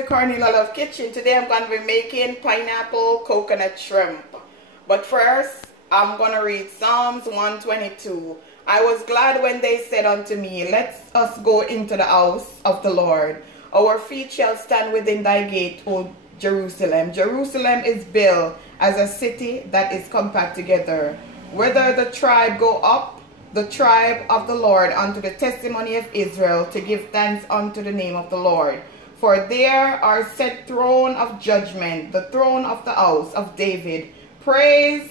to CORNELIALOVE Kitchen. Today I'm going to be making pineapple coconut shrimp. But first, I'm going to read Psalms 122. I was glad when they said unto me, let us go into the house of the Lord. Our feet shall stand within thy gate, O Jerusalem. Jerusalem is built as a city that is compact together. Whether the tribe go up, the tribe of the Lord, unto the testimony of Israel, to give thanks unto the name of the Lord. For there are set throne of judgment, the throne of the house of David. Pray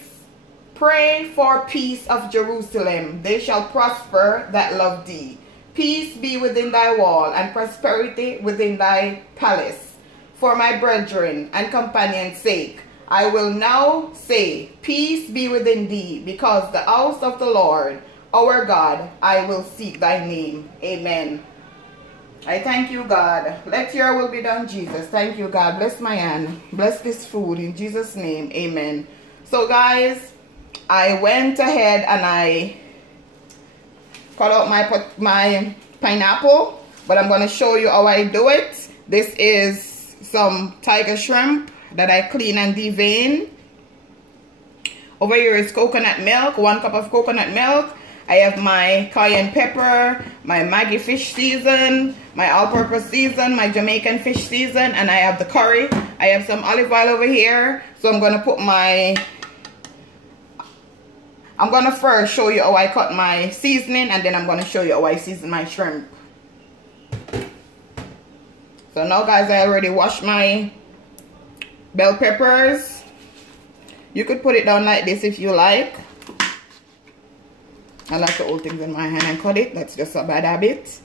for peace of Jerusalem. They shall prosper that love thee. Peace be within thy wall, and prosperity within thy palace. For my brethren and companions' sake, I will now say, peace be within thee, because the house of the Lord, our God, I will seek thy name. Amen. I thank you, God. Let your will be done, Jesus. Thank you, God. Bless my hand. Bless this food in Jesus' name. Amen. So, guys, I went ahead and I cut out my pineapple, but I'm going to show you how I do it. This is some tiger shrimp that I clean and devein. Over here is coconut milk, 1 cup of coconut milk. I have my cayenne pepper, my Maggi fish season, my all-purpose season, my Jamaican fish season, and I have the curry. I have some olive oil over here. So I'm going to put I'm going to first show you how I cut my seasoning, and then I'm going to show you how I season my shrimp. So now, guys, I already washed my bell peppers. You could put it down like this if you like. I like to hold things in my hand and cut it. That's just a bad habit.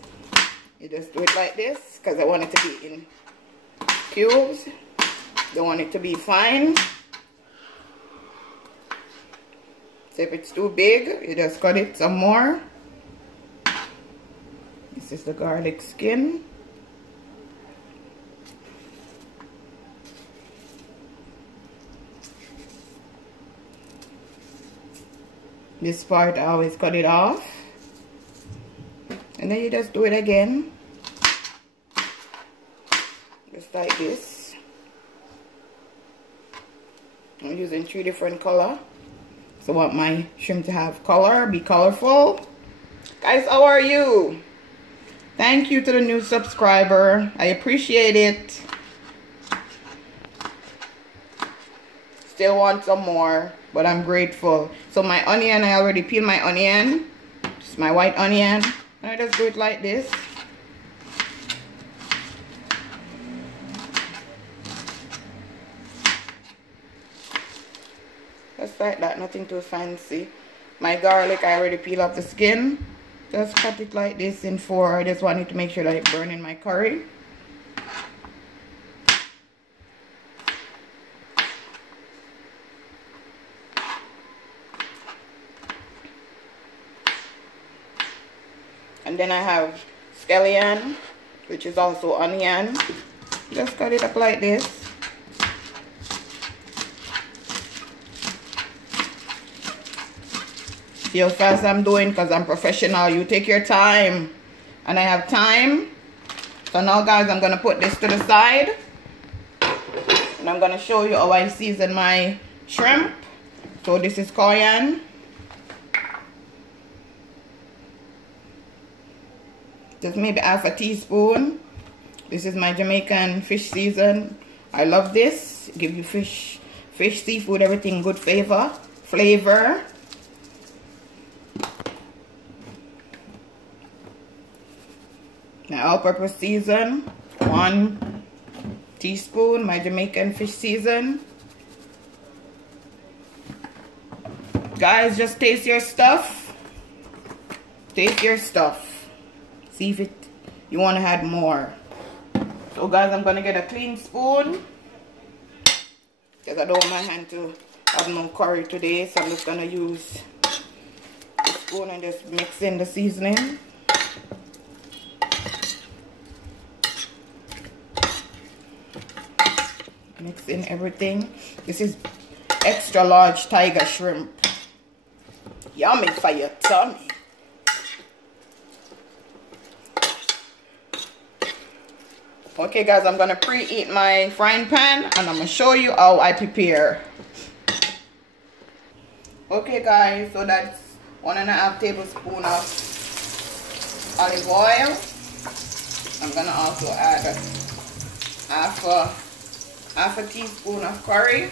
You just do it like this because I want it to be in cubes. Don't want it to be fine. So if it's too big, you just cut it some more. This is the garlic skin. This part, I always cut it off. And then you just do it again. Just like this. I'm using 3 different colors. So I want my shrimp to have color, be colorful. Guys, how are you? Thank you to the new subscriber. I appreciate it. Still want some more, but I'm grateful. So my onion, I already peeled my onion. Just my white onion. And I just do it like this. Just like that, nothing too fancy. My garlic, I already peel off the skin. Just cut it like this in 4. I just wanted to make sure that it burn in my curry. And then I have scallion, which is also onion. Just cut it up like this. See how fast I'm doing because I'm professional. You take your time. And I have time. So now, guys, I'm going to put this to the side. And I'm going to show you how I season my shrimp. So this is cayenne. Just maybe half a teaspoon. This is my Jamaican fish season. I love this. Give you fish, seafood, everything good flavor. My all-purpose season, 1 teaspoon. My Jamaican fish season. Guys, just taste your stuff. Taste your stuff. See if you want to add more. So, guys, I'm going to get a clean spoon. Because I don't want my hand to have no curry today. So I'm just going to use the spoon and just mix in the seasoning. Mix in everything. This is extra large tiger shrimp. Yummy for your tummy. Okay guys, I'm gonna preheat my frying pan and I'm gonna show you how I prepare. Okay guys, so that's 1.5 tablespoons of olive oil. I'm gonna also add half a teaspoon of curry.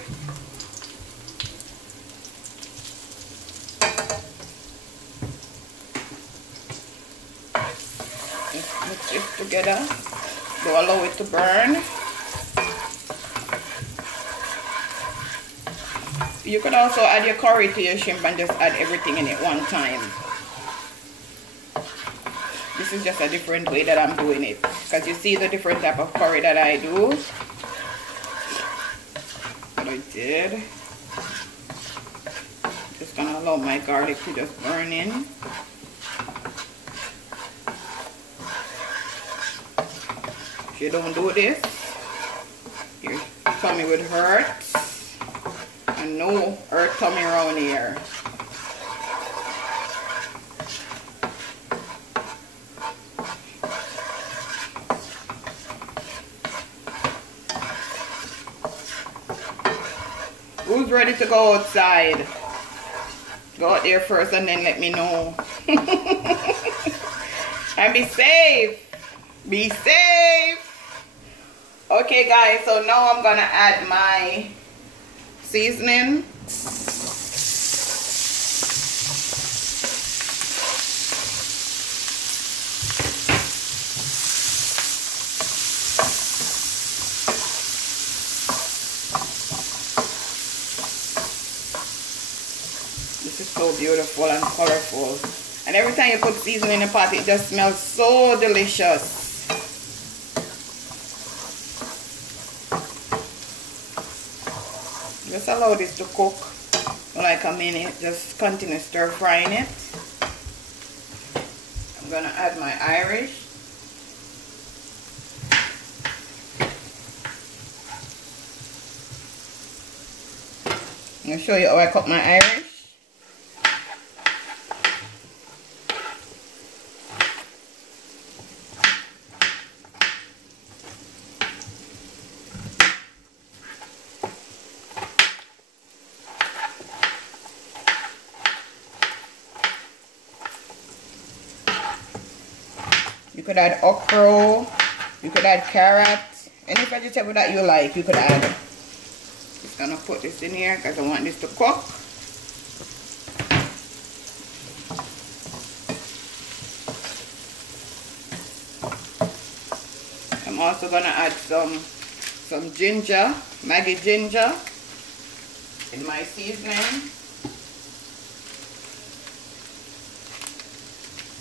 Just mix this together. Don't allow it to burn. You could also add your curry to your shrimp and just add everything in it one time. This is just a different way that I'm doing it, because you see the different type of curry that I do. What I did. Just gonna allow my garlic to just burn in. If you don't do this, your tummy would hurt. And no hurt tummy around here. Who's ready to go outside? Go out there first and then let me know. And be safe. Be safe. Okay guys, so now I'm gonna add my seasoning. This is so beautiful and colorful. And every time you put seasoning in a pot, it just smells so delicious. Just allow this to cook for like a minute. Just continue stir frying it. I'm gonna add my Irish. I'm gonna show you how I cut my Irish. You could add okra, you could add carrot, any vegetable that you like, you could add. Just gonna put this in here because I want this to cook. I'm also gonna add some ginger, Maggi ginger, in my seasoning.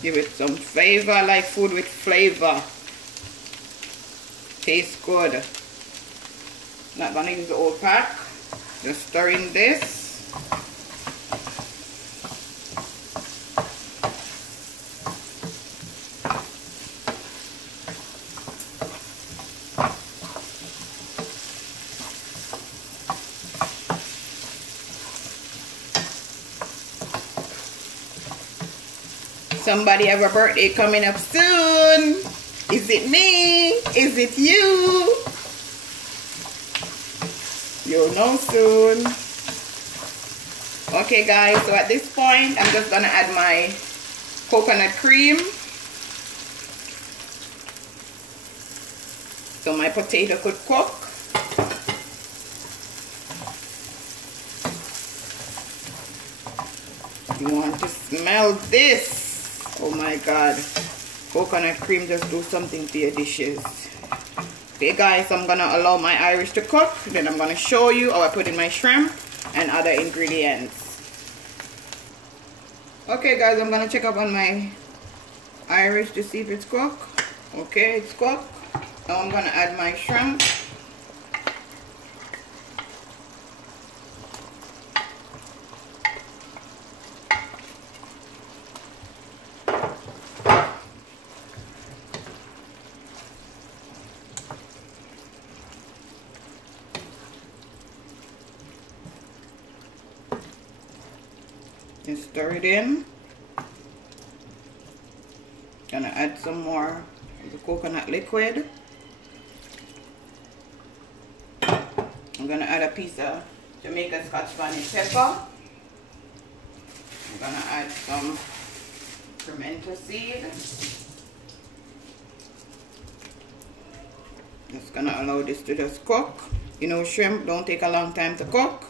Give it some flavor. I like food with flavor. Tastes good. Not gonna use the whole pack. Just stir in this. Somebody have a birthday coming up soon. Is it me? Is it you? You'll know soon. Okay guys, so at this point I'm just gonna add my coconut cream. So my potato could cook. You want to smell this? Oh my god, coconut cream just do something to your dishes. Okay guys, I'm gonna allow my Irish to cook, then I'm gonna show you how I put in my shrimp and other ingredients. Okay guys, I'm gonna check up on my Irish to see if it's cooked. Okay, it's cooked. Now I'm gonna add my shrimp. And stir it in. Gonna add some more of the coconut liquid. gonna add a piece of Jamaica Scotch bonnet pepper. I'm gonna add some pimento seed. Just gonna allow this to just cook. You know, shrimp don't take a long time to cook.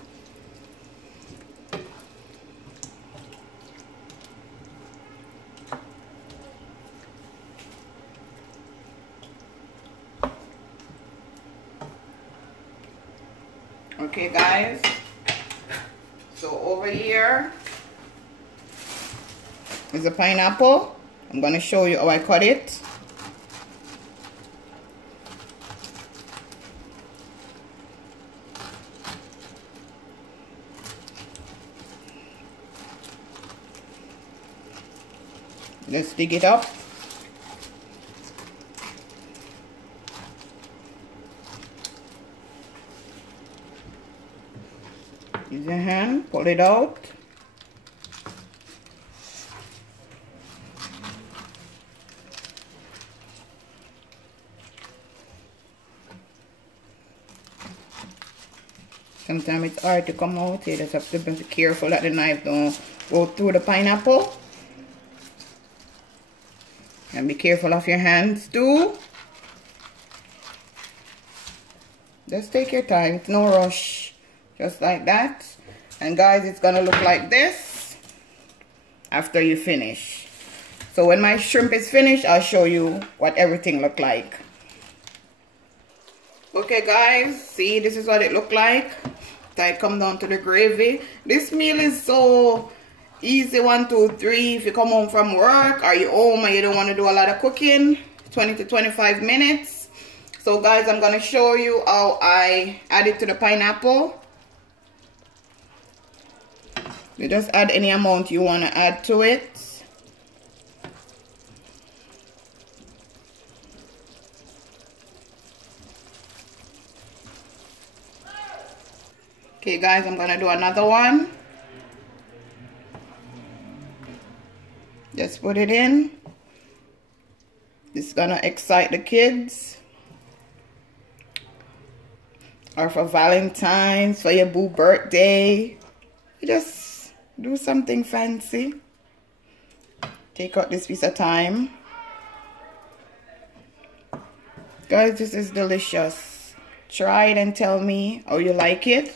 Okay guys, so over here is a pineapple. I'm going to show you how I cut it. Let's dig it up. Use your hand, pull it out. Sometimes it's hard to come out. You just have to be careful that the knife don't go through the pineapple. And be careful of your hands too. Just take your time, it's no rush. Just like that. And guys, it's gonna look like this after you finish. So when my shrimp is finished, I'll show you what everything look like. Okay guys, see, this is what it look like. I come down to the gravy. This meal is so easy, 1, 2, 3. If you come home from work or you're home and you don't want to do a lot of cooking, 20 to 25 minutes. So guys, I'm gonna show you how I add it to the pineapple. You just add any amount you want to add to it. Okay guys, I'm gonna do another one. Just put it in. This is gonna excite the kids. Or for Valentine's, for your boo birthday. You just do something fancy. Take out this piece of thyme. Guys, this is delicious. Try it and tell me how you like it.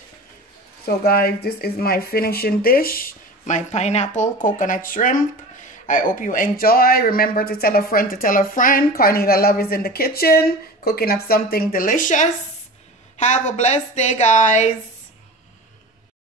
So guys, this is my finishing dish. My pineapple coconut shrimp. I hope you enjoy. Remember to tell a friend to tell a friend. Cornelia Love is in the kitchen, cooking up something delicious. Have a blessed day, guys.